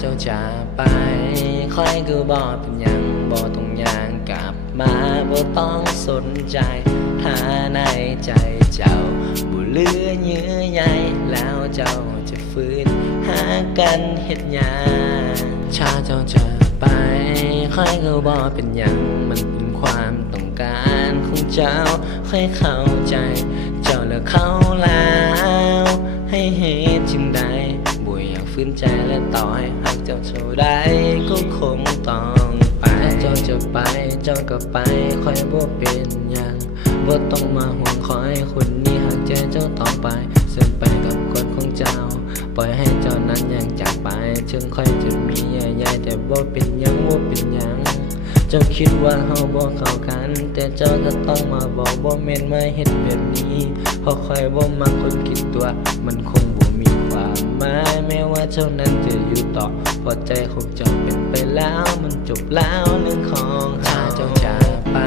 เจ้าจะไปค่อยก็บอกเป็นยังบอกตรงยังกลับมาบ่ต้องสนใจถ้าในใจเจ้าบ่เหลือเยื่อใยแล้วเจ้าจะฟื้นหากันเฮ็ดหยังถ้าเจ้าจะไปค่อยก็บอกเป็นยังมันเป็นความต้องการของเจ้าค่อยเข้าใจเจ้าเลิกเขาแล้วให้เหตุจึงใดบ่อยากฝืนใจและต่อให้หักเจ้าเท่าใดก็คงต้องไปเจ้าจะไปเจ้าก็ไปค่อยบ่เป็นหยังบ่ต้องมาห่วงคอยคนนี้หักใจเจ้าต่อไปเส้นไปกับกฎของเจ้าปล่อยให้เจ้านั้นยังจากไปถึงค่อยจะมีใหญ่ๆแต่บ่เป็นหยังบ่เป็นหยังเจ้าคิดว่าเฮาบ่เข้ากันแต่เจ้าก็ต้องมาบอกบ่แม่นมาเฮ็ดแบบนี้เพราะค่อยบ่มักคนคิดตัวมันคงบ่มีความหมายแม้ว่าเจ้านั้นจะอยู่ต่อเพราะใจของเจ้าเป็นไปแล้วมันจบแล้วเรื่องของเฮาเจ้าจะไป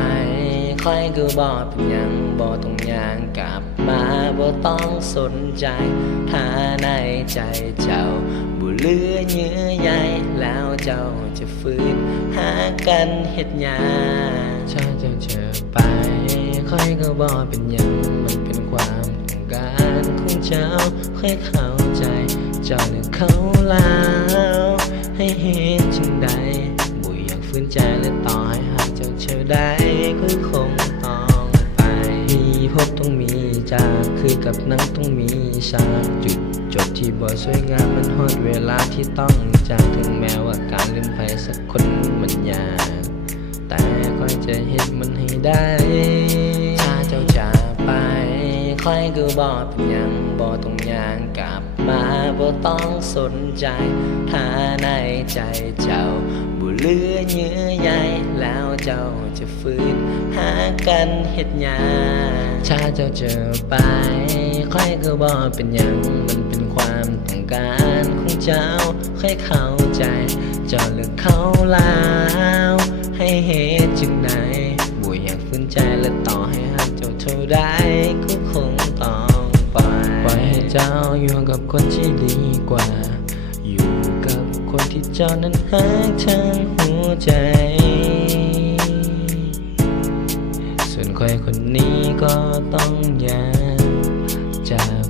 ค่อยก็บ่เป็นหยังบ่ต้องย่างกลับมาบ่ต้องสนใจถ้าในใจเจ้าบ่เหลือเยื่อใยแล้วเจ้าจะฟื้นหากันเฮ็ดหยังถ้าเจ้าจะไปค่อยก็บ่เป็นหยังมันเป็นความต้องการของเจ้าค่อยเข้าใจเจ้าเลือกเขาแล้วให้เหตุจึงใดบ่อยากฝืนใจและต่อให้หากเจ้าเชื่อได้ก็คงต้องไปมีพบต้องมีจากคือกับหนังต้องมีฉากจุดจบที่บ่สวยงามมันฮอดเวลาที่ต้องจากถึงแม้ว่าการลืมใครสักคนมันยากแต่ค่อยจะเฮ็ดมันให้ได้ถ้าเจ้าจะไปค่อยก็บ่เป็นหยังบ่ต้องย่างกลับมาบ่ต้องสนใจถ้าในใจเจ้าบ่เหลือเยื่อใยแล้วเจ้าจะฟื้นหากันเฮ็ดหยังถ้าเจ้าจะไปค่อยก็บ่เป็นหยังมันเป็นความต้องการของเจ้าค่อยเข้าใจเจ้าเลือกเขาแล้วให้เหตุจึงใดบ่อยากฝืนใจและต่อให้หักเจ้าเท่าใดก็คงต้องไปปล่อยให้เจ้าอยู่กับคนที่ดีกว่าอยู่กับคนที่เจ้านั้นหักทั้งหัวใจส่วนใครคนนี้ก็ต้องแยกจาก